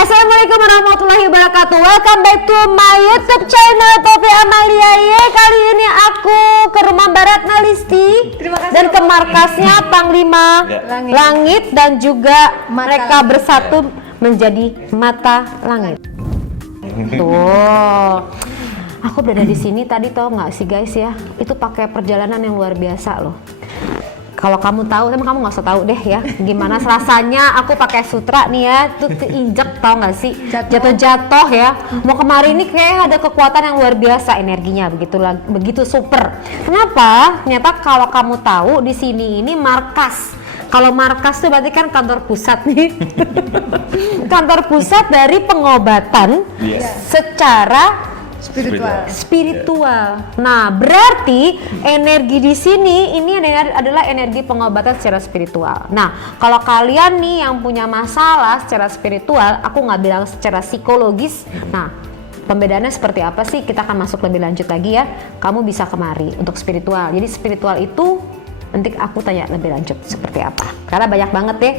Assalamualaikum warahmatullahi wabarakatuh. Welcome back to my YouTube channel Poppy Amalia. Kali ini aku ke rumah Mbak Ratna Listi dan ke markasnya Panglima Langit dan juga mereka bersatu menjadi Mata Langit. Tuh. Aku berada di sini tadi, tau nggak sih guys ya? Itu pakai perjalanan yang luar biasa loh. Kalau kamu tahu, emang kamu nggak usah tahu deh ya gimana rasanya aku pakai sutra nih ya, tuh keinjek, tau nggak sih, jatuh-jatuh ya. Mau kemarin ini kayak ada kekuatan yang luar biasa energinya, begitu super. Kenapa? Ternyata kalau kamu tahu di sini ini markas. Kalau markas tuh berarti kan kantor pusat nih, kantor pusat dari pengobatan secara spiritual. Nah, berarti energi di sini ini adalah energi pengobatan secara spiritual. Nah, kalau kalian nih yang punya masalah secara spiritual, aku nggak bilang secara psikologis. Nah, pembedaannya seperti apa sih? Kita akan masuk lebih lanjut lagi ya. Kamu bisa kemari untuk spiritual. Jadi spiritual itu nanti aku tanya lebih lanjut seperti apa. Karena banyak banget deh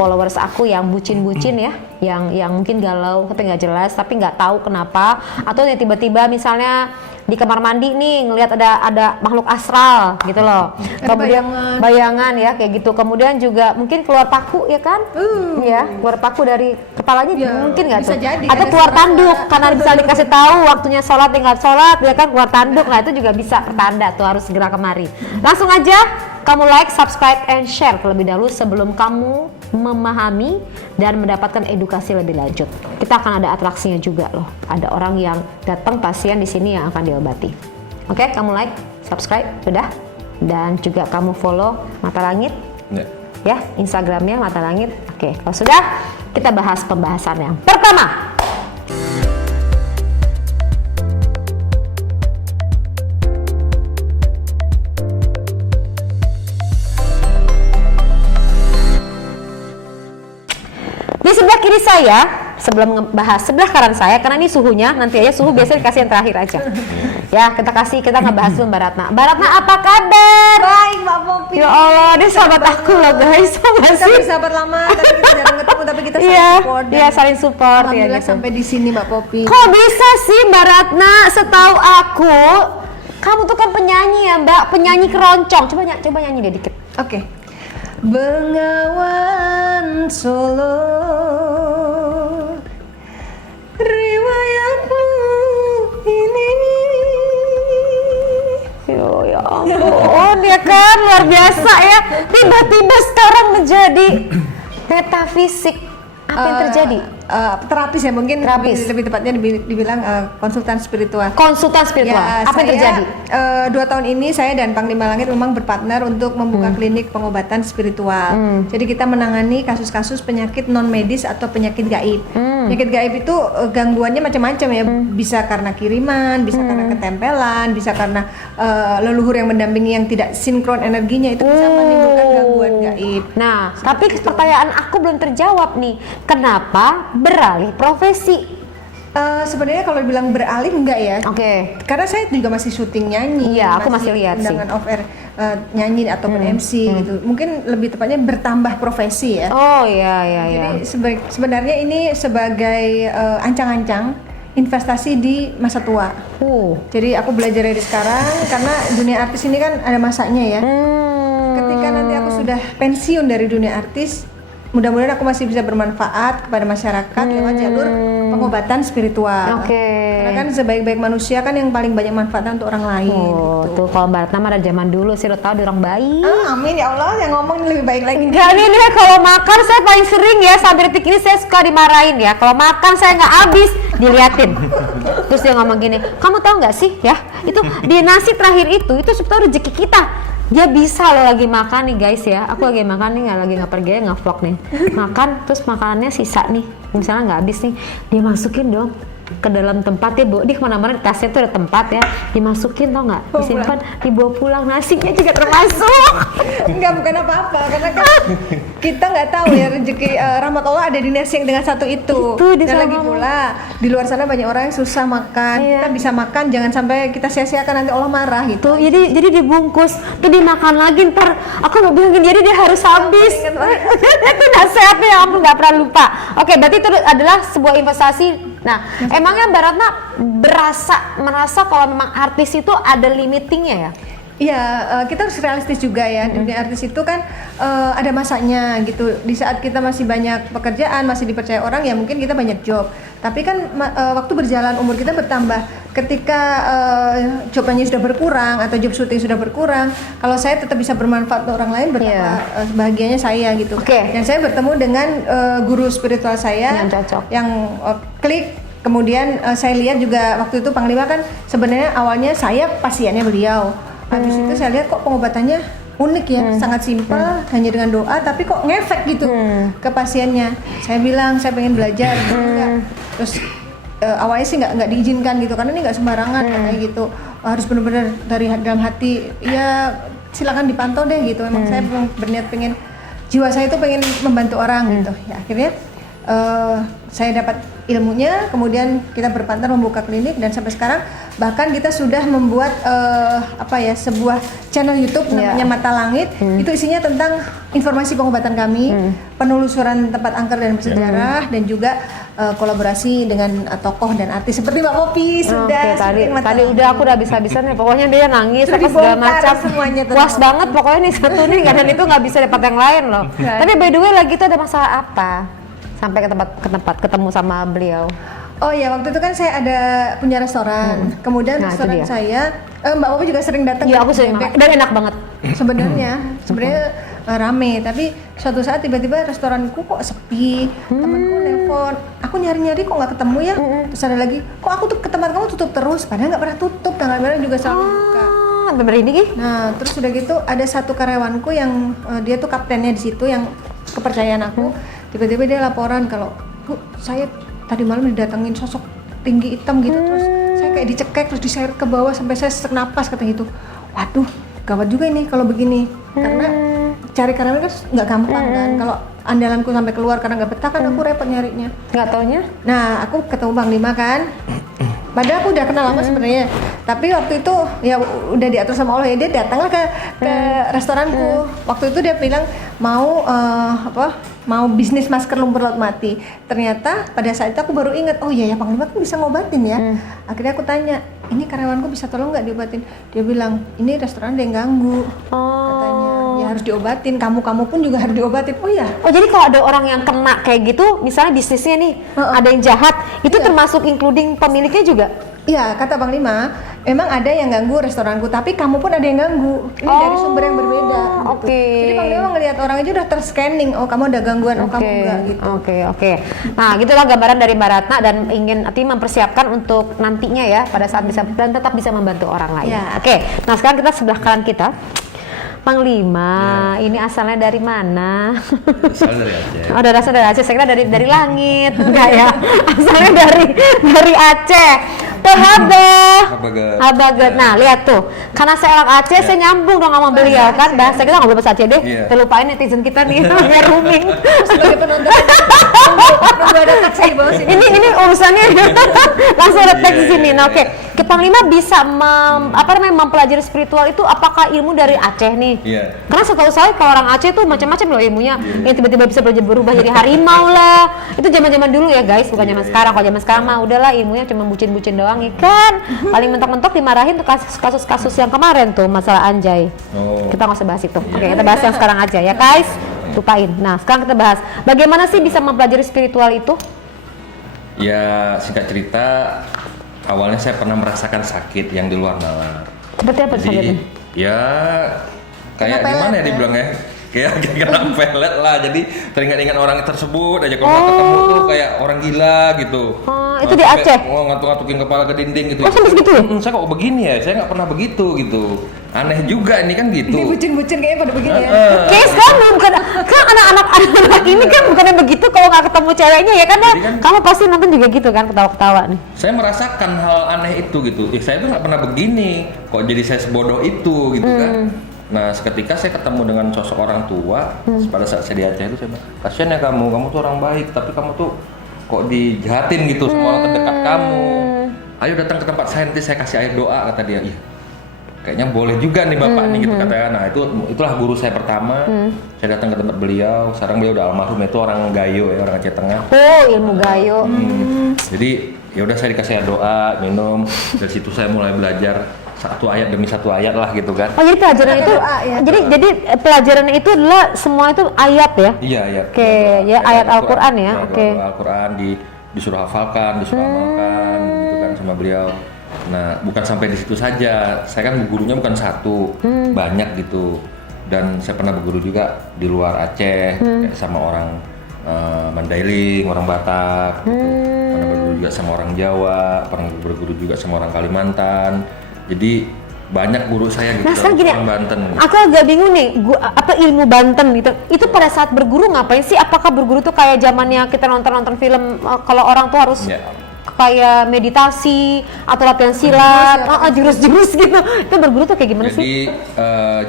followers aku yang bucin-bucin ya, yang mungkin galau tapi nggak jelas, tapi nggak tahu kenapa, atau ya tiba-tiba misalnya di kamar mandi nih ngelihat ada makhluk astral gitu loh. Kemudian bayangan ya kayak gitu. Kemudian juga mungkin keluar paku ya kan? Ya, keluar paku dari kepalanya mungkin nggak tuh? Atau keluar tanduk karena bisa dikasih tahu waktunya sholat tinggal sholat ya kan, keluar tanduk. Nah, itu juga bisa pertanda tuh, harus segera kemari. Langsung aja kamu like, subscribe, and share terlebih dahulu sebelum kamu memahami dan mendapatkan edukasi lebih lanjut. Kita akan ada atraksinya juga loh. Ada orang yang datang, pasien di sini yang akan diobati. Oke, kamu like, subscribe, sudah? Dan juga kamu follow Mata Langit. Ya, Instagramnya Mata Langit. Oke, kalau sudah, kita bahas pembahasan yang pertama. Di sebelah kiri saya, sebelum ngebahas sebelah kanan saya, karena ini suhunya, nanti aja suhu biasanya dikasih yang terakhir aja. Ya, kita ngebahas dulu Mbak Ratna. Mbak Ratna, apa kabar? Baik, Mbak Poppy. Ya Allah, dia sahabat aku loh guys. Kita bersahabat lama, tapi kita jarang ketemu, tapi kita saling support. Iya, saling support. Alhamdulillah ya, gitu. sampai di sini Mbak Poppy. Kok bisa sih Mbak Ratna? Setahu aku, kamu tuh kan penyanyi ya Mbak, penyanyi keroncong. Coba nyanyi deh dikit. Oke. Bengawan Solo, riwayatmu ini. Ya ampun, ya kan luar biasa ya. Tiba-tiba sekarang menjadi metafisik. Apa yang terjadi? Terapis ya, mungkin lebih tepatnya dibilang konsultan spiritual. Konsultan spiritual. Ya, apa yang terjadi? 2 tahun ini saya dan Panglima Langit memang berpartner untuk membuka klinik pengobatan spiritual. Jadi kita menangani kasus-kasus penyakit non medis atau penyakit gaib. Penyakit gaib itu gangguannya macam-macam ya. Bisa karena kiriman, bisa karena ketempelan, bisa karena leluhur yang mendampingi yang tidak sinkron energinya, itu bisa menimbulkan gangguan gaib. Nah, tapi pertanyaan aku belum terjawab nih. Kenapa beralih profesi? Sebenarnya kalau dibilang beralih enggak ya. Oke. Karena saya juga masih syuting nyanyi. Iya, aku masih lihat sih. Undangan off air nyanyi ataupun MC gitu. Mungkin lebih tepatnya bertambah profesi ya. Oh iya. Jadi sebenarnya ini sebagai ancang-ancang investasi di masa tua. Jadi aku belajar dari sekarang karena dunia artis ini kan ada masanya ya. Ketika nanti aku sudah pensiun dari dunia artis, mudah-mudahan aku masih bisa bermanfaat kepada masyarakat lewat jalur pengobatan spiritual. Karena kan sebaik-baik manusia kan yang paling banyak manfaatnya untuk orang lain. Tuh kalau Mbak Ratna mah dari zaman dulu sih, lo tau dia orang baik. Amin ya Allah, yang ngomong lebih baik lagi. Enggak nih kalau makan saya paling sering ya, sampai detik ini saya suka dimarahin ya. Kalau makan saya nggak habis, diliatin. Terus dia ngomong gini, kamu tahu nggak sih ya, itu di nasi terakhir itu sebetulnya rezeki kita. Dia bisa lo lagi makan nih guys ya, aku lagi makan nih, nggak pergi nggak vlog nih, makan terus makanannya sisa nih, misalnya nggak habis nih, dia masukin dong ke dalam tempat ya Bu, di kemana-mana di tasnya tuh ada tempat ya, dimasukin tau nggak, disimpan, dibawa pulang, nasinya juga termasuk. Enggak, bukan apa-apa, karena kan kita nggak tahu ya rezeki rahmat Allah ada di nasi yang dengan satu itu. Di Dan sana lagi pula di luar sana banyak orang yang susah makan. Iya. Kita bisa makan, jangan sampai kita sia-siakan nanti Allah marah gitu. Tuh, jadi dibungkus, tuh dimakan lagi ntar. Aku nggak bilangin jadi dia harus habis. Itu nasihatnya ya ampun nggak pernah lupa. Oke, berarti itu adalah sebuah investasi. Nah, emangnya Mbak Ratna merasa kalau memang artis itu ada limitingnya ya? Iya, kita harus realistis juga ya. Dunia artis itu kan ada masanya gitu. Di saat kita masih banyak pekerjaan, masih dipercaya orang, ya mungkin kita banyak job. Tapi kan waktu berjalan, umur kita bertambah. Ketika jobnya sudah berkurang atau job syuting sudah berkurang, kalau saya tetap bisa bermanfaat untuk orang lain, betapa bahagianya saya gitu. Dan saya bertemu dengan guru spiritual saya yang cocok, yang klik. Kemudian saya lihat juga waktu itu Panglima kan sebenarnya awalnya saya pasiennya beliau. Habis itu saya lihat kok pengobatannya unik ya, sangat simpel, hanya dengan doa, tapi kok ngefek gitu ke pasiennya. Saya bilang saya pengen belajar, enggak. Terus awalnya sih nggak diizinkan gitu, karena ini nggak sembarangan kayak gitu, harus benar-benar dari dalam hati. Ya silakan dipantau deh gitu. Memang saya berniat pengen, jiwa saya itu pengen membantu orang gitu. Ya akhirnya saya dapat ilmunya, kemudian kita berpantau membuka klinik, dan sampai sekarang bahkan kita sudah membuat sebuah channel YouTube namanya Mata Langit. Itu isinya tentang informasi pengobatan kami, penelusuran tempat angker dan bersejarah, dan juga kolaborasi dengan tokoh dan artis seperti Mbak Popi. Sudah tadi udah aku udah habis-habisan ya, pokoknya dia nangis apa segala macam, puas banget pokoknya nih satu nih, karena itu nggak bisa dapat yang lain loh. Tapi by the way lagi itu ada masalah apa sampai ke tempat ketemu sama beliau? Oh ya, waktu itu kan saya ada punya restoran. Kemudian restoran saya, Mbak Popi juga sering datang. Iya, aku sering makan dan enak banget. Sebenarnya rame, tapi suatu saat tiba-tiba restoranku kok sepi. Temanku nelpon, aku nyari-nyari kok nggak ketemu ya. Terus ada lagi, kok aku tuh ke tempat kamu tutup terus, padahal nggak pernah tutup, tanggal-tanggal juga selalu buka. Bener ini Ki? Nah, terus udah gitu ada satu karyawanku yang dia tuh kaptennya di situ, yang kepercayaan aku. Tiba-tiba dia laporan kalau, Bu, saya tadi malam didatengin sosok tinggi hitam gitu, terus saya kayak dicekek, terus diseret ke bawah sampai saya sesak napas kata gitu. Waduh, gawat juga ini kalau begini, karena cari karyawan kan nggak gampang kan. Kalau andalanku sampai keluar karena nggak betah kan aku repot nyarinya. Nggak taunya? Nah, aku ketemu Panglima kan. Padahal aku udah kenal lama sebenarnya, tapi waktu itu ya udah diatur sama Allah ya, dia datanglah ke restoranku. Waktu itu dia bilang mau bisnis masker lumpur laut mati. Ternyata pada saat itu aku baru ingat, oh iya ya Panglima kan bisa ngobatin ya. Akhirnya aku tanya, ini karyawanku bisa tolong nggak diobatin? Dia bilang, ini restoran ada yang ganggu. Katanya, ya harus diobatin, kamu pun juga harus diobatin. Oh ya. Oh jadi kalau ada orang yang kena kayak gitu, misalnya bisnisnya nih ada yang jahat, itu termasuk including pemiliknya juga? Iya, kata Panglima, memang ada yang ganggu restoranku, tapi kamu pun ada yang ganggu. Ini dari sumber yang berbeda. Gitu. Jadi Panglima ngelihat orang aja udah terscanning, oh kamu ada gangguan, oh kamu enggak gitu. Oke. Nah, gitulah gambaran dari Mbak Ratna, dan ingin mempersiapkan untuk nantinya ya, pada saat bisa dan tetap bisa membantu orang lain. Oke. Nah, sekarang kita sebelah kanan kita. Panglima, ini asalnya dari mana? Asalnya dari Aceh. Oh, asal dari Aceh. Saya kira dari langit, enggak ya? Asalnya dari Aceh. Habagat. Nah, lihat tuh. Karena saya orang Aceh, saya nyambung dong sama beliau kan. Bahasa kita ngobrol bahasa Aceh deh. Terlupain netizen kita nih, kayak rooming. Sebagai penonton ada taksi di bawah sini. Ini urusannya langsung ada teks di sini. Nah, oke. Panglima bisa mempelajari spiritual itu apakah ilmu dari Aceh nih? Karena setahu saya kalau orang Aceh tuh macam-macam loh ilmunya. Yang tiba-tiba bisa berubah jadi harimau lah. Itu zaman-zaman dulu ya guys, bukan zaman sekarang. Kalau zaman sekarang mah udahlah ilmunya cuma bucin-bucin doang ya kan. Paling mentok-mentok dimarahin tuh kasus-kasus yang kemarin tuh masalah anjay. Kita nggak usah bahas itu. Oke, kita bahas yang sekarang aja ya guys. Lupain. Nah, sekarang kita bahas bagaimana sih bisa mempelajari spiritual itu? Ya, singkat cerita, awalnya saya pernah merasakan sakit yang di luar nalar. Seperti apa sakitnya? Ya kayak gimana ya dibilangnya? kayak kena pelet lah. Jadi teringat-ingat orang tersebut aja kalau ketemu tuh kayak orang gila gitu. Itu di Aceh? Ngantuk-ngantukin kepala ke dinding gitu. Oh, sampai segitu ya? Saya kok begini ya? Saya nggak pernah begitu gitu. Aneh juga ini kan gitu. Ini bucin-bucin kayaknya pada begini ya. Kayak sekarang bukan kan anak-anak ini kan bukannya begitu kalau nggak ketemu ceweknya ya kan, kamu pasti nonton juga gitu kan, ketawa-ketawa nih. Saya merasakan hal aneh itu gitu. Saya tuh nggak pernah begini. Kok jadi saya sebodoh itu gitu kan? Nah, seketika saya ketemu dengan sosok orang tua, pada saat saya di Aceh itu saya bilang, kasian ya kamu tuh orang baik, tapi kamu tuh kok dijahatin gitu sama orang terdekat kamu. Ayo datang ke tempat saya, nanti saya kasih air doa, kata dia. Iya, kayaknya boleh juga nih bapak nih gitu katanya. Nah itulah guru saya pertama. Saya datang ke tempat beliau. Sekarang beliau udah almarhum, itu orang Gayo ya, orang Aceh Tengah. Oh, ilmu Gayo. Jadi ya udah saya dikasih air doa, minum. Dari situ saya mulai belajar satu ayat demi satu ayat lah gitu kan. Oh, jadi pelajaran itu ya. jadi pelajaran itu adalah semua itu ayat ya? Iya, ayat. Oke, ya ayat Al-Qur'an ya. Oke. Al-Qur'an disuruh hafalkan, disuruh amalkan gitu kan sama beliau. Nah, bukan sampai di situ saja. Saya kan gurunya bukan satu, banyak gitu. Dan saya pernah berguru juga di luar Aceh, kayak sama orang Mandailing, orang Batak, gitu. Pernah berguru juga sama orang Jawa, pernah berguru juga sama orang Kalimantan. Jadi banyak guru saya gitu, Nah, sekarang gini, orang Banten. aku agak bingung nih, apa ilmu Banten gitu. Itu pada saat berguru ngapain sih? Apakah berguru tuh kayak zamannya kita nonton film kalau orang tuh harus kayak meditasi atau latihan silat, jurus-jurus gitu. Itu berguru tuh kayak gimana sih? Jadi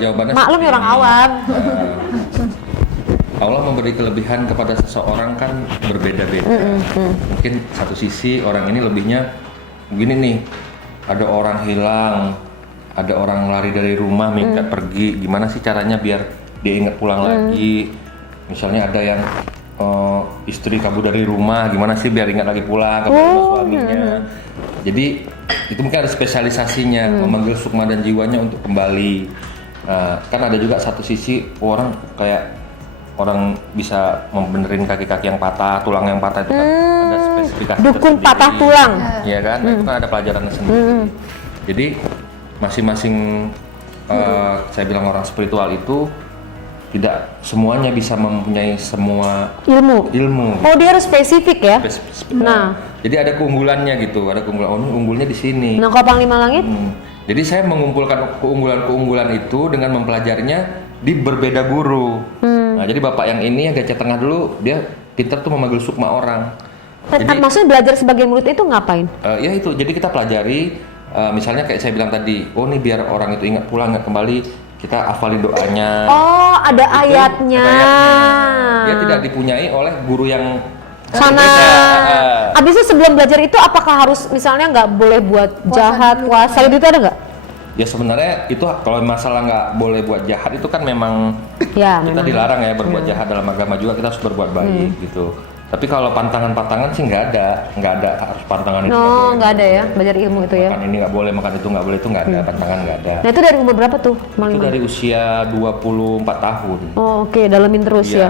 jawabannya Maklum ya orang awam. Allah memberi kelebihan kepada seseorang kan berbeda-beda. Mungkin satu sisi orang ini lebihnya begini nih, ada orang hilang, ada orang lari dari rumah minggat pergi, gimana sih caranya biar dia ingat pulang lagi. Misalnya ada yang istri kabur dari rumah, gimana sih biar ingat lagi pulang ke rumah suaminya. Jadi itu mungkin ada spesialisasinya, memanggil sukma dan jiwanya untuk kembali. Kan ada juga satu sisi orang kayak orang bisa membenerin kaki-kaki yang patah, tulang yang patah itu kan ada spesifikasi Dukun tersendiri. patah tulang. Iya kan, itu kan ada pelajarannya sendiri. Jadi masing-masing saya bilang orang spiritual itu tidak semuanya bisa mempunyai semua ilmu. Oh, dia harus spesifik ya? Nah, jadi ada keunggulannya gitu, ada keunggulan. Oh, ini unggulnya di sini. Nah, kalau Panglima Langit? Jadi saya mengumpulkan keunggulan-keunggulan itu dengan mempelajarinya di berbeda guru. Nah, jadi bapak yang ini yang Aceh Tengah dulu dia pintar tuh memanggil sukma orang. Jadi, maksudnya belajar sebagai murid itu ngapain? Ya itu, jadi kita pelajari misalnya kayak saya bilang tadi, oh nih biar orang itu ingat pulang, ingat kembali, kita hafalin doanya. Oh, ada ayatnya. Dia tidak dipunyai oleh guru yang sana. Abis itu sebelum belajar itu apakah harus misalnya nggak boleh buat jahat, puasa gitu ada nggak? Ya sebenarnya itu kalau masalah nggak boleh buat jahat itu kan memang ya, kita dilarang ya berbuat jahat dalam agama juga, kita harus berbuat baik gitu. Tapi kalau pantangan-pantangan sih nggak ada harus pantangan itu. No, nggak ada ya, belajar ilmu itu ya. Makan ini nggak boleh, makan itu nggak boleh, itu nggak ada, pantangan nggak ada. Nah itu dari umur berapa tuh? Itu dari usia 24 tahun. Oh oke, dalamin terus ya.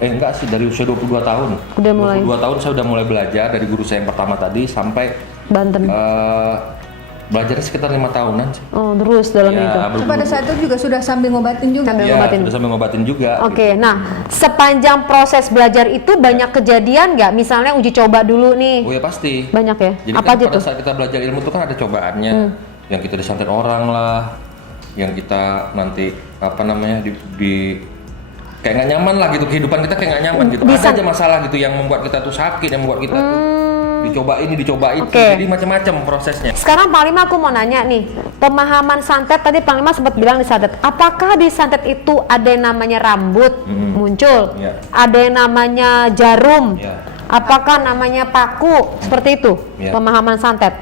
Enggak sih, dari usia 22 tahun. Udah mulai. 22 tahun saya udah mulai belajar dari guru saya yang pertama tadi sampai Banten. Belajarnya sekitar 5 tahunan sih. Oh terus dalam itu. Pada saat itu juga sudah sambil ngobatin juga. Sudah sambil ngobatin juga. Oke, nah sepanjang proses belajar itu banyak kejadian nggak? Misalnya uji coba dulu nih. Oh ya pasti. Banyak ya. Jadi apa kan aja pada tuh? saat kita belajar ilmu itu kan ada cobaannya, yang kita disantet orang lah, yang kita nanti kayak nggak nyaman lah gitu, kehidupan kita kayak nggak nyaman gitu. Ada aja masalah gitu yang membuat kita tuh sakit, yang membuat kita tuh dicoba ini, dicoba itu, jadi macam-macam prosesnya. Sekarang Panglima aku mau nanya nih, pemahaman santet tadi Panglima sempat bilang di santet, apakah di santet itu ada yang namanya rambut muncul, ada yang namanya jarum, apakah namanya paku, seperti itu pemahaman santet?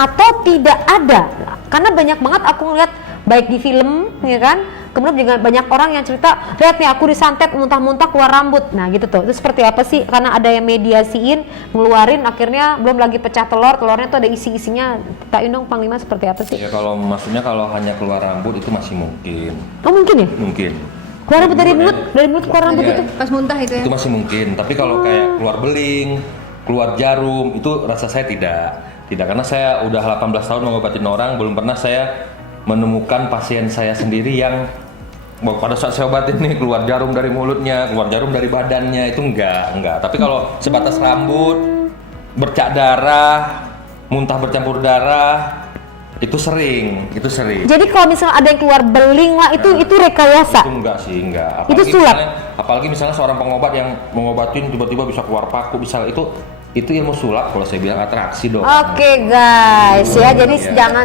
Atau tidak ada? Karena banyak banget aku ngeliat baik di film, ya kan? Kemudian juga banyak orang yang cerita, lihat nih aku disantet muntah-muntah keluar rambut. Nah gitu tuh, itu seperti apa sih? Karena ada yang mediasiin, ngeluarin, akhirnya belum lagi pecah telurnya tuh ada isi-isinya. Ceritain dong Panglima seperti apa sih? Ya kalau maksudnya kalau hanya keluar rambut itu masih mungkin. Oh mungkin ya? Mungkin. Keluar rambut dari mulut keluar rambut itu? Pas muntah itu ya? Itu masih mungkin, tapi kalau kayak keluar beling, keluar jarum, itu rasa saya tidak. Tidak, karena saya udah 18 tahun mengobatin orang, belum pernah saya menemukan pasien saya sendiri yang pada saat saya obatin nih keluar jarum dari mulutnya, keluar jarum dari badannya, itu enggak. Tapi kalau sebatas rambut, bercak darah, muntah bercampur darah, itu sering. Jadi kalau misalnya ada yang keluar beling lah, itu rekayasa. Itu enggak. Itu sulap. Apalagi misalnya seorang pengobat yang mengobatin tiba-tiba bisa keluar paku, bisa itu ilmu sulap, kalau saya bilang atraksi dong. Oke guys, ya jadi jangan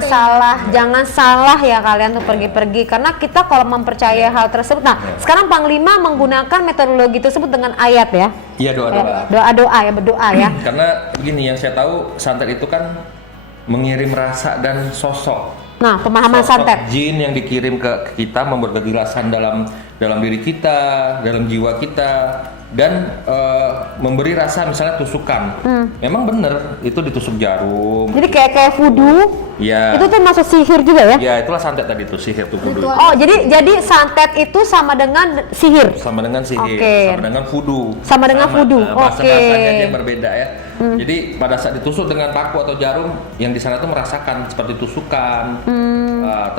salah ya kalian tuh pergi-pergi, karena kita kalau mempercayai hal tersebut. Nah, sekarang Panglima menggunakan metodologi tersebut dengan ayat ya. Iya, doa-doa. Doa-doa ya, berdoa ya. Karena begini, yang saya tahu santet itu kan mengirim rasa dan sosok. Nah, pemahaman santet. Jin yang dikirim ke kita membuat kegelasan dalam diri kita, dalam jiwa kita, dan memberi rasa misalnya tusukan. Memang bener itu ditusuk jarum. Jadi kayak voodoo. Ya. Itu tuh masuk sihir juga ya? Ya, itulah santet tadi tuh, sihir tuh voodoo. Oh, jadi santet itu sama dengan sihir. Sama dengan sihir, Oke. sama dengan voodoo. Sama dengan voodoo. Bahasa-bahasanya aja yang berbeda ya. Jadi pada saat ditusuk dengan paku atau jarum, yang di sana tuh merasakan seperti tusukan.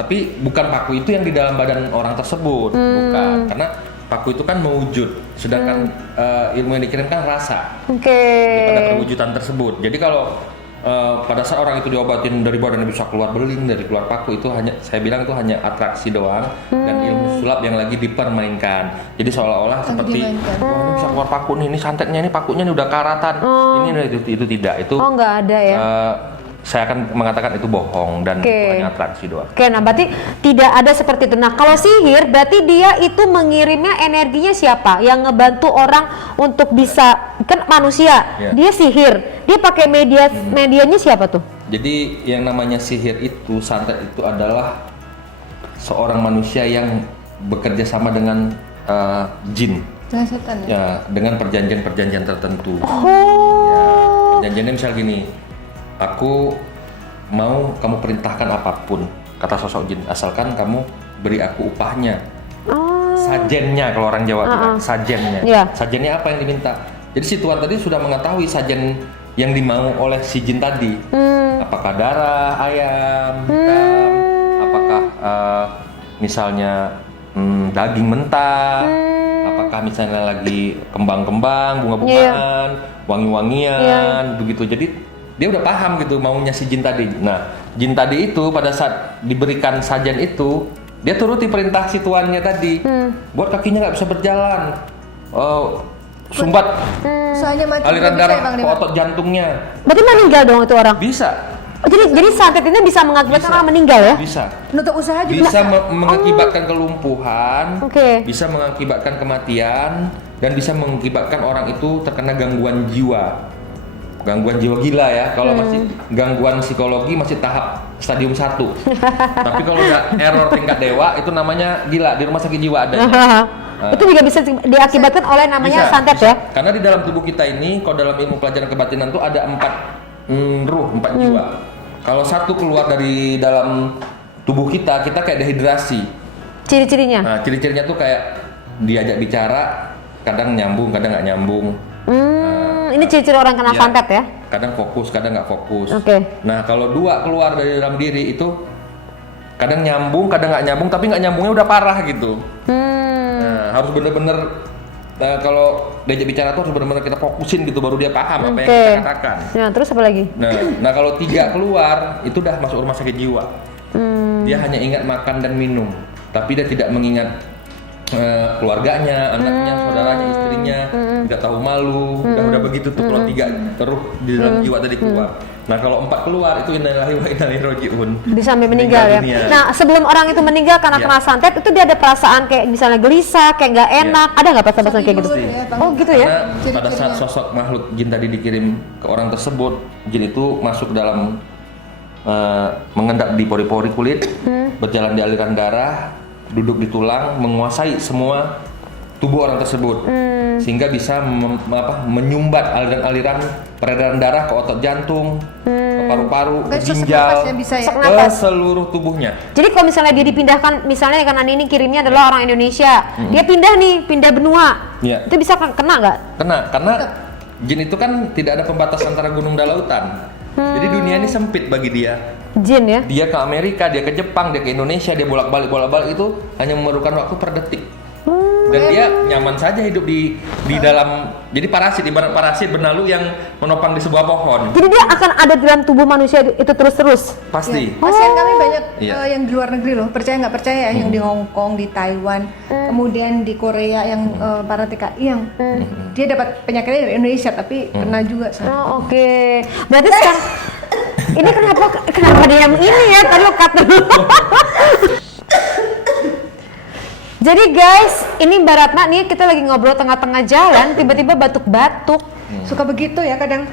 Tapi bukan paku itu yang di dalam badan orang tersebut, bukan. Karena paku itu kan mewujud, sedangkan ilmu yang dikirimkan rasa pada perwujudan tersebut. Jadi kalau pada saat orang itu diobatin dari badan bisa keluar beling, dari keluar paku, itu hanya, saya bilang itu hanya atraksi doang dan ilmu sulap yang lagi dipermainkan. Jadi seolah-olah seperti ini bisa keluar paku nih, ini santetnya, ini pakunya ini udah karatan, itu tidak, itu nggak ada ya. saya akan mengatakan itu bohong dan itu hanya atraksi doang. Oke, nah berarti tidak ada seperti itu. Nah, kalau sihir berarti dia itu mengirimnya energinya siapa? Yang ngebantu orang untuk bisa, kan manusia, dia sihir, dia pakai medianya siapa tuh? Jadi yang namanya sihir itu, santet itu adalah seorang manusia yang bekerja sama dengan jin. Jangan setan ya? Ya, dengan perjanjian-perjanjian tertentu. Perjanjiannya misal gini, aku mau kamu perintahkan apapun, kata sosok jin, asalkan kamu beri aku upahnya. Sajennya kalau orang Jawa bilang, sajennya. Sajennya apa yang diminta? Jadi si tuan tadi sudah mengetahui sajen yang dimau oleh si jin tadi. Apakah darah ayam, hitam, apakah misalnya daging mentah, apakah misalnya lagi kembang-kembang, bunga-bungaan, wangi-wangian, begitu. Jadi dia udah paham gitu maunya si jin tadi. Nah, jin tadi itu pada saat diberikan sajen itu, dia turuti perintah si tuannya tadi. Buat kakinya nggak bisa berjalan, sumbat aliran darah ke otot jantungnya. Berarti meninggal dong itu orang? Bisa. Jadi santet ini bisa mengakibatkan orang meninggal ya? Bisa. Nutup usaha juga bisa mengakibatkan kelumpuhan, bisa mengakibatkan kematian, dan bisa mengakibatkan orang itu terkena gangguan jiwa. Gangguan jiwa gila ya, kalau masih gangguan psikologi masih tahap stadium 1. Tapi kalau udah error tingkat dewa, itu namanya gila, di rumah sakit jiwa ada. Itu juga bisa diakibatkan oleh namanya santet ya? Karena di dalam tubuh kita ini, kalau dalam ilmu pelajaran kebatinan tuh ada 4 ruh, 4 jiwa. Kalau satu keluar dari dalam tubuh kita kayak dehidrasi. Ciri-cirinya? Nah, ciri-cirinya tuh kayak diajak bicara, kadang nyambung, kadang nggak nyambung. Ini ciri-ciri orang kena santet ya? Kadang fokus, kadang nggak fokus. Nah, kalau 2 keluar dari dalam diri itu kadang nyambung, kadang nggak nyambung, tapi nggak nyambungnya udah parah gitu. Nah, harus bener-bener kalau diajak bicara tuh harus bener-bener kita fokusin gitu, baru dia paham apa yang kita katakan. Nah, terus apa lagi? Nah, kalau 3 keluar itu udah masuk rumah sakit jiwa. Dia hanya ingat makan dan minum, tapi dia tidak mengingat keluarganya, anaknya, saudaranya, istrinya, tidak tahu malu, udah begitu tuh. Kalau 3 terus di dalam jiwa tadi keluar. Nah, kalau 4 keluar itu innalillahi wa inna ilaihi raji'un. Bisa sampai meninggal ya. Dunia. Nah, sebelum orang itu meninggal karena kena santet, itu dia ada perasaan kayak misalnya gelisah, kayak nggak enak. Ada nggak perasaan kayak gitu? Oh, gitu ya. Karena pada saat sosok makhluk jin tadi dikirim ke orang tersebut, jin itu masuk dalam mengendap di pori-pori kulit, berjalan di aliran darah, duduk di tulang, menguasai semua tubuh orang tersebut, sehingga bisa menyumbat aliran-aliran peredaran darah ke otot jantung, ke paru-paru, ke ginjal, ke seluruh tubuhnya. Jadi kalau misalnya dia dipindahkan, misalnya karena ini kirimnya adalah orang Indonesia, dia pindah benua, itu bisa kena nggak? Kena, karena jin itu kan tidak ada pembatas antara gunung dan lautan. Jadi dunia ini sempit bagi dia. Jin ya. Dia ke Amerika, dia ke Jepang, dia ke Indonesia, dia bolak-balik itu hanya memerlukan waktu per detik. Dan dia nyaman saja hidup di dalam, jadi parasit, ibarat parasit benalu yang menopang di sebuah pohon. Jadi dia akan ada di dalam tubuh manusia itu terus-terus. Pasti. Pasien kami banyak Iya. yang di luar negeri loh, percaya nggak percaya yang di Hong Kong, di Taiwan, kemudian di Korea yang para TKI yang dia dapat penyakitnya dari Indonesia tapi kena juga sana. Oh, oke. Berarti sekarang ini kenapa dia yang ini ya? Tadi lo cut dulu. Jadi guys, ini Mbak Ratna nih kita lagi ngobrol tengah-tengah jalan, tiba-tiba batuk-batuk. Suka begitu ya kadang,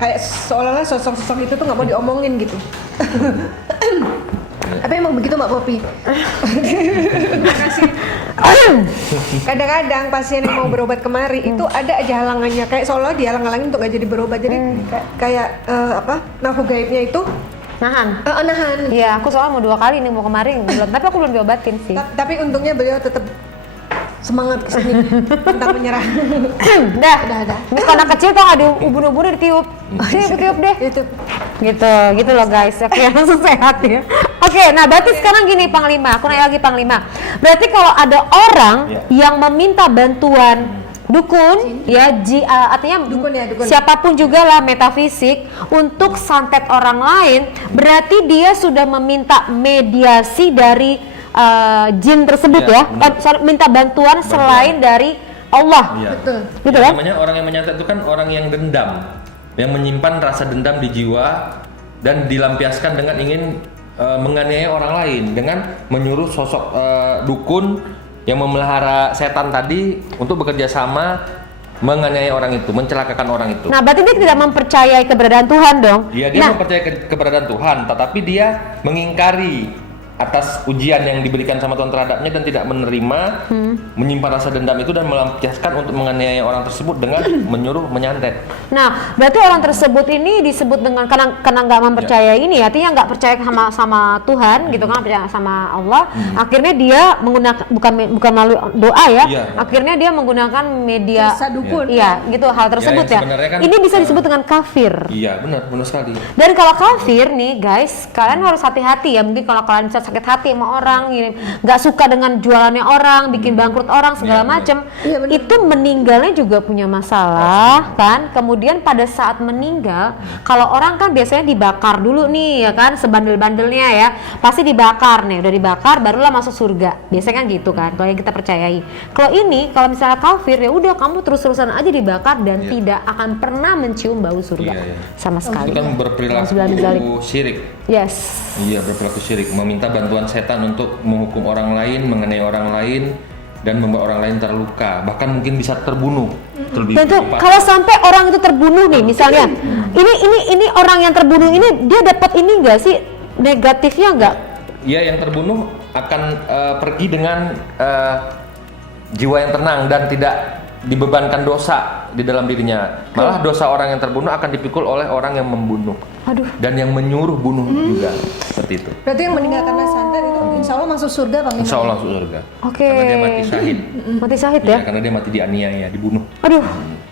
kayak seolah-olah sosok-sosok itu tuh nggak mau diomongin gitu. Tapi emang begitu Mbak Popi. Terima kasih. Kadang-kadang pasien yang mau berobat kemari itu ada aja halangannya, kayak seolah dihalang-halangin untuk nggak jadi berobat. Jadi kayak nafsu gaibnya itu Nahan. nahan. Iya, aku soalnya mau 2 kali nih mau kemarin belum, tapi aku belum diobatin sih. Tapi untungnya beliau tetap semangat kesini tentang menyerah. Dah. Udah. Ini kalau anak kecil tuh ada ubun-ubun ditiup. Tiup deh. Itu. Gitu loh guys. Oke, langsung sehat ya. Oke, nah berarti sekarang gini Panglima, aku nanya lagi Panglima. Berarti kalau ada orang yang meminta bantuan dukun artinya Dukun. siapapun juga lah metafisik untuk santet orang lain, berarti dia sudah meminta mediasi dari jin tersebut Iya, minta bantuan selain dari Allah. Iya. Betul. Gitu Ya, kan? namanya orang yang menyantet itu kan orang yang dendam, yang menyimpan rasa dendam di jiwa dan dilampiaskan dengan ingin menganiaya orang lain dengan menyuruh sosok dukun yang memelihara setan tadi untuk bekerja sama menganiaya orang itu, mencelakakan orang itu. Nah, berarti dia tidak mempercayai keberadaan Tuhan dong? Iya, dia mempercayai keberadaan Tuhan, tetapi dia mengingkari atas ujian yang diberikan sama Tuhan terhadapnya dan tidak menerima, menyimpan rasa dendam itu dan melampiaskan untuk menganiaya orang tersebut dengan menyuruh menyantet. Nah, berarti orang tersebut ini disebut dengan karena nggak mempercayai ini, artinya nggak percaya sama Tuhan, gitu kan, percaya sama Allah. Akhirnya dia menggunakan bukan melalui doa ya, akhirnya dia menggunakan media, jasa dukun. iya, gitu hal tersebut ya. Kan, ini bisa disebut dengan kafir. Iya, benar sekali. Dan kalau kafir nih guys, kalian harus hati-hati ya. Mungkin kalau kalian bisa sakit hati sama orang, nggak suka dengan jualannya orang, bikin bangkrut orang segala macam, itu meninggalnya juga punya masalah kan. Kemudian pada saat meninggal, kalau orang kan biasanya dibakar dulu nih ya kan, sebandel-bandelnya ya, pasti dibakar nih, udah dibakar barulah masuk surga. Biasanya kan gitu kan, kalau yang kita percayai. Kalau ini, kalau misalnya kafir ya udah kamu terus-terusan aja dibakar dan tidak akan pernah mencium bau surga sama sekali. Itu kan berperilaku syirik. Yes. Iya, berperilaku syirik, meminta bantuan setan untuk menghukum orang lain, mengenai orang lain, dan membuat orang lain terluka, bahkan mungkin bisa terbunuh. Dan tuh kalau sampai orang itu terbunuh nih, misalnya, ini orang yang terbunuh ini dia dapat ini nggak sih negatifnya nggak? Iya, yang terbunuh akan pergi dengan jiwa yang tenang dan tidak dibebankan dosa di dalam dirinya. Malah dosa orang yang terbunuh akan dipikul oleh orang yang membunuh. Aduh. Dan yang menyuruh bunuh juga seperti itu. Berarti yang meninggal karena santet itu insya Allah masuk surga Bang. Insya Allah masuk surga. Oke. Karena dia mati syahid. Mati syahid Ya, ya? karena dia mati dianiaya, dibunuh. Aduh.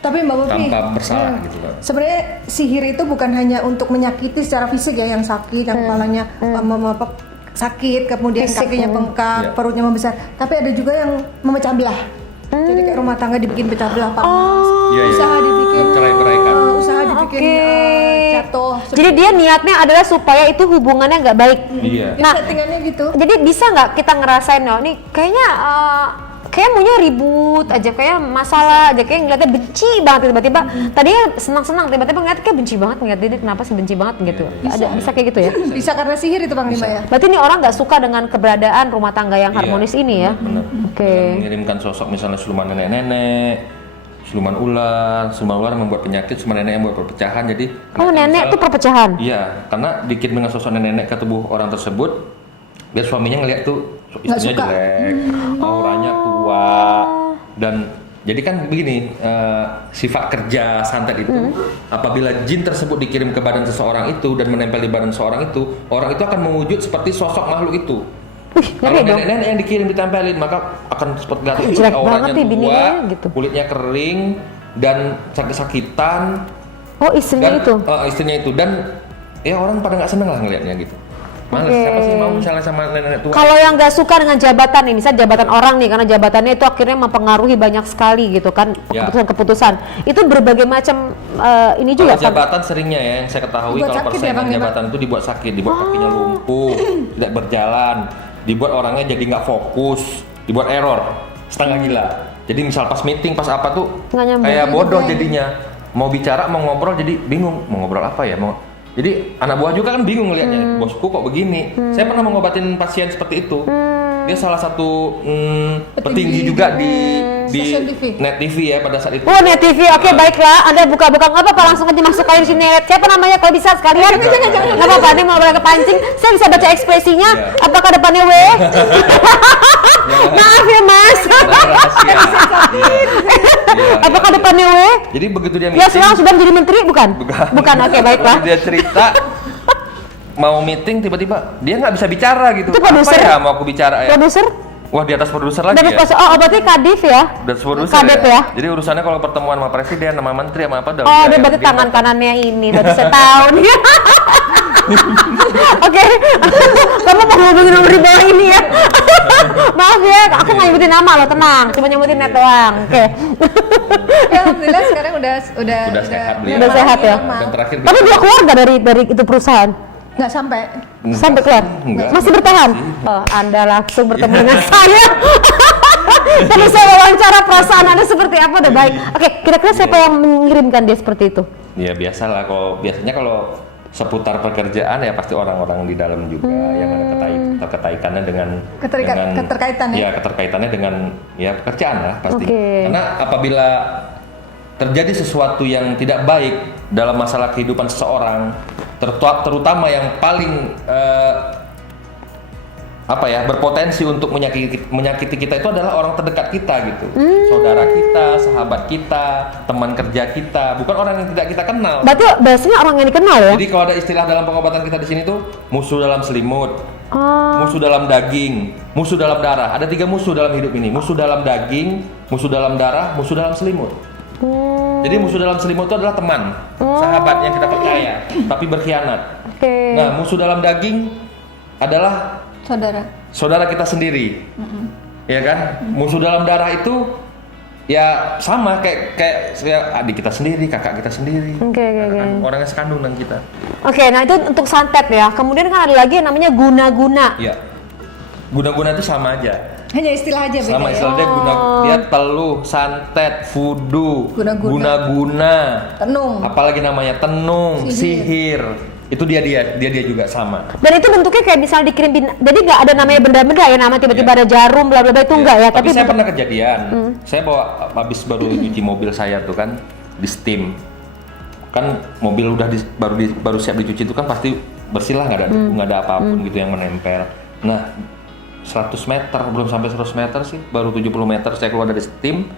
Tapi Mbak Popi, Tanpa bersalah gitu kan. sebenarnya sihir itu bukan hanya untuk menyakiti secara fisik ya, yang sakit, yang kepalanya sakit, kemudian Fisik, kakinya bengkak, perutnya membesar. Tapi ada juga yang memecah belah. Jadi kayak rumah tangga dibikin pecah belah, Pak. Iya, Usaha dibikin cerai-beraikan. usaha dibikin jatuh. Jadi dia niatnya adalah supaya itu hubungannya nggak baik. Iya. Nah, settingannya gitu. Jadi bisa nggak kita ngerasain, oh nih kayaknya kayak maunya ribut aja, kayak masalah aja, kayak ngeliatnya benci banget tiba-tiba. Tadinya senang-senang, tiba-tiba ngeliat kayak benci banget, ngeliat dia kenapa sih benci banget gitu. Bisa kayak gitu ya? Bisa karena sihir itu Bang Lima ya. Berarti ini orang nggak suka dengan keberadaan rumah tangga yang harmonis ini ya? Benar. Oke. Mengirimkan sosok misalnya siluman nenek-nenek, siluman ular yang membuat penyakit, siluman nenek yang membuat perpecahan. Jadi Nenek itu perpecahan? Iya, karena dikirim dengan sosok nenek ke tubuh orang tersebut, biar suaminya ngeliat tuh istrinya jelek, auranya tua, dan jadi kan begini, sifat kerja santet itu, apabila jin tersebut dikirim ke badan seseorang itu dan menempel di badan seseorang itu, orang itu akan mewujud seperti sosok makhluk itu. Kalau nenek-nenek yang dikirim ditempelin, maka akan seperti gatot, jelek auranya banget nih bininya tua, gitu. kulitnya kering dan sakit-sakitan. Oh istrinya Dan, itu? istrinya itu, dan ya orang pada nggak seneng lah ngelihatnya gitu. Males, siapa sih mau misalnya sama nenek tua? Kalau yang nggak suka dengan jabatan nih, misal jabatan orang nih, karena jabatannya itu akhirnya mempengaruhi banyak sekali gitu kan Ya. keputusan-keputusan. Itu berbagai macam ini juga Kalau jabatan seringnya ya yang saya ketahui Dibuat kalau sakit ya, persaingan Bang, ya, jabatan itu dibuat sakit, dibuat kakinya lumpuh, tidak berjalan, dibuat orangnya jadi nggak fokus, dibuat error, setengah gila. Jadi misal pas meeting, pas apa tuh Nggak nyambung. kayak bodoh jadinya. Mau bicara, mau ngobrol jadi bingung, mau ngobrol apa ya? Jadi anak buah juga kan bingung ngelihatnya, bosku kok begini. Saya pernah mengobatin pasien seperti itu. Dia salah satu petinggi juga di Stasiun TV. Net TV ya pada saat itu. Oh, Net TV, oke baiklah. Anda buka-buka nggak apa-apa, langsung aja masuk kali di sini. Siapa namanya kalau bisa sekalian? Jangan. Nggak apa-apa, ini mau berangkat kepancing. Saya bisa baca ekspresinya. Iya. Apakah depannya W? Maaf ya Mas. Rahasia. Iya. Apakah depannya W? Jadi begitu dia Ya meeting, sekarang sudah menjadi menteri bukan? Bukan, oke baiklah. Dia cerita mau meeting tiba-tiba dia nggak bisa bicara gitu. Itu produser? Apa ya mau aku bicara ya? Produser? Wah di atas produser lagi Dari ya. produser. Oh, berarti Kadif ya? Di atas produser Kadep ya? Jadi urusannya kalau pertemuan sama presiden, sama menteri, sama apa udah. Oh, udah dia ya, berarti dia tangan mau- kanannya ini, berarti saya tahu nih. Oke, kamu mau ngomongin nomor di bawah ini ya? Maaf ya, aku nggak nyebutin nama loh, tenang, cuma nyebutin net doang. Oke. Ya, alhamdulillah sekarang udah Udah sehat beliau. Udah sehat ya? Dan terakhir Tapi dia keluar nggak dari itu perusahaan? nggak sampai. Sampai keluar? Enggak. Masih bertahan? Oh, Anda langsung bertemu dengan saya. Tapi saya wawancara perasaan Anda seperti apa udah baik. Oke, kira-kira siapa yang mengirimkan dia seperti itu? Ya biasalah biasanya kalau seputar pekerjaan ya pasti orang-orang di dalam juga yang ada keterkaitannya dengan Keterkaitan ya? Ya keterkaitannya dengan ya pekerjaan lah pasti. Oke. Karena apabila terjadi sesuatu yang tidak baik dalam masalah kehidupan seseorang, terutama yang paling berpotensi untuk menyakiti kita itu adalah orang terdekat kita gitu, saudara kita, sahabat kita, teman kerja kita, bukan orang yang tidak kita kenal. Berarti biasanya orang yang dikenal ya? Jadi kalau ada istilah dalam pengobatan kita di sini tuh musuh dalam selimut, Oh, musuh dalam daging, musuh dalam darah. Ada 3 musuh dalam hidup ini: musuh dalam daging, musuh dalam darah, musuh dalam selimut. Jadi musuh dalam selimut itu adalah teman, sahabat yang kita percaya, tapi berkhianat. oke. Nah, musuh dalam daging adalah saudara kita sendiri, ya kan? Musuh dalam darah itu ya sama kayak adik kita sendiri, kakak kita sendiri, Oke. kan orangnya sekandung dengan kita. Oke, nah itu untuk santet ya. Kemudian kan ada lagi yang namanya guna-guna. Iya, guna-guna itu sama aja. Hanya istilah aja beda Sama ya. istilah dia teluh, santet, vudu, Guna-guna. guna-guna, Tenung. apalagi namanya tenung, sihir. Itu dia juga sama. Dan itu bentuknya kayak misal dikirim, jadi nggak ada namanya benda-benda ya, nama tiba-tiba ada jarum, bla bla bla itu enggak ya? Tapi saya bentuk- pernah kejadian. Saya habis baru cuci mobil saya tuh kan di steam. Kan mobil udah baru siap dicuci itu kan pasti bersih lah, nggak ada apapun gitu yang menempel. Nah, 100 meter, belum sampai 100 meter sih, baru 70 meter saya keluar dari steam.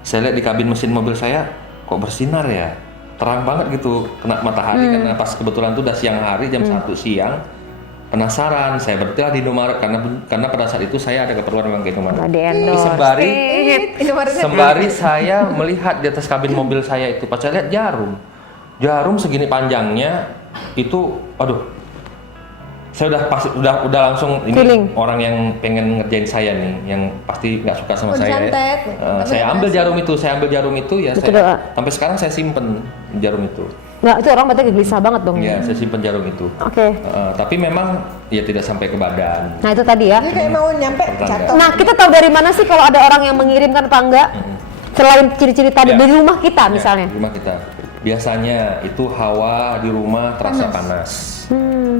Saya lihat di kabin mesin mobil saya kok bersinar ya, terang banget gitu, kena matahari karena pas kebetulan tuh udah siang hari, jam 1 siang. Penasaran, saya berhentilah di Indomaret karena pada saat itu saya ada keperluan memang ke Indomaret. Nggak di Tapi endorse. sembari saya melihat di atas kabin mobil saya itu, pas saya lihat jarum segini panjangnya itu, aduh, saya udah langsung ini Feeling. orang yang pengen ngerjain saya nih, yang pasti nggak suka sama Oh, saya. disantet. Saya ambil jarum itu ya, Betul, saya Pak. sampai sekarang saya simpen jarum itu. Nggak, itu orang berarti gelisah banget dong. Ya, saya simpen jarum itu. Oke. Tapi memang ya tidak sampai ke badan. Nah itu tadi ya. Jadi kayak mau nyampe jatuh. Nah kita tahu dari mana sih kalau ada orang yang mengirimkan apa enggak? Selain ciri-ciri tadi Ya. dari rumah kita Ya, misalnya. di rumah kita. Biasanya itu hawa di rumah terasa panas.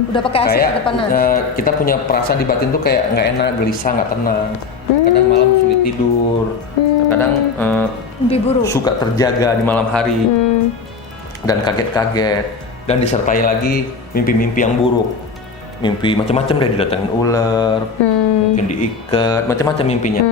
Udah pakai AC Kayak udah panas. kita punya perasaan di batin tuh kayak nggak enak, gelisah, nggak tenang. Kadang malam sulit tidur. Kadang Diburu. suka terjaga di malam hari dan kaget-kaget, dan disertai lagi mimpi-mimpi yang buruk. Mimpi macam-macam deh, didatengin ular, mungkin diikat, macam-macam mimpinya.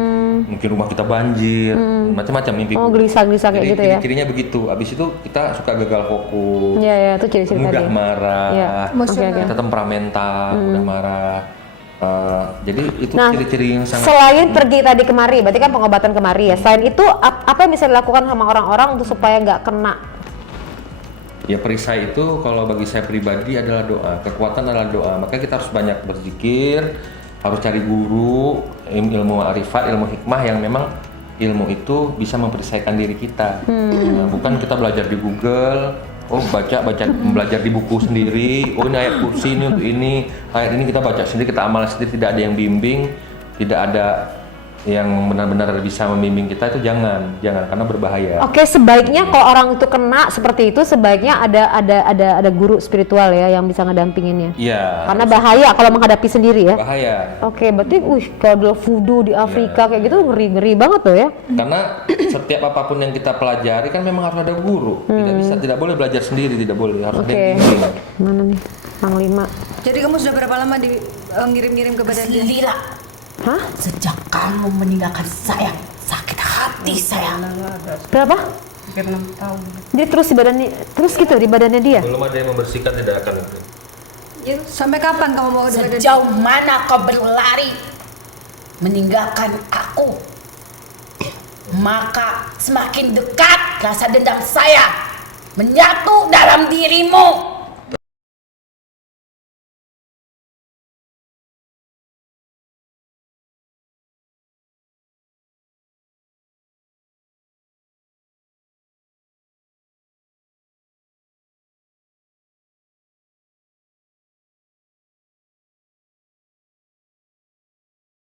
Mungkin rumah kita banjir, macam-macam mimpi. Oh buruk. gelisah-gelisah kayak Jadi gitu ya. ciri-cirinya begitu. Abis itu kita suka gagal fokus, Iya ya itu ciri-ciri mudah tadi. marah, Iya. Oke oke. kita temperamental, mudah marah. Jadi itu Nah, ciri-ciri yang sangat. selain pergi tadi kemari, berarti kan pengobatan kemari ya. Selain itu apa yang bisa dilakukan sama orang-orang untuk supaya nggak kena Ya perisai itu kalau bagi saya pribadi adalah doa, kekuatan adalah doa. Makanya kita harus banyak berzikir, harus cari guru, ilmu ma'rifat, ilmu hikmah yang memang ilmu itu bisa memperisaikan diri kita. Nah, bukan kita belajar di Google, baca belajar di buku sendiri. Oh ini ayat kursi ini untuk ini, ayat ini kita baca sendiri, kita amal sendiri, tidak ada yang bimbing, tidak ada yang benar-benar bisa membimbing kita, itu jangan karena berbahaya. Oke, sebaiknya kalau orang itu kena seperti itu, sebaiknya ada guru spiritual ya yang bisa ngedampinginnya. Iya. Karena bahaya kalau menghadapi sendiri ya. Bahaya. Oke, berarti kalau voodoo di Afrika kayak gitu ngeri banget tuh ya. Karena setiap apapun yang kita pelajari kan memang harus ada guru. Tidak boleh belajar sendiri, tidak boleh, harus ada yang bimbing. Mana nih? Mang Lima. Jadi kamu sudah berapa lama ngirim-ngirim ke badan dia? Lila, Hah? sejak kamu meninggalkan saya, sakit hati saya. Berapa? Hampir 6 tahun. Dia terus di badannya dia. Belum ada yang membersihkan, tidak akan. Ya, sampai kapan kamu mau di badan dia? Sejauh mana kau berlari meninggalkan aku? Maka semakin dekat rasa dendam saya menyatu dalam dirimu.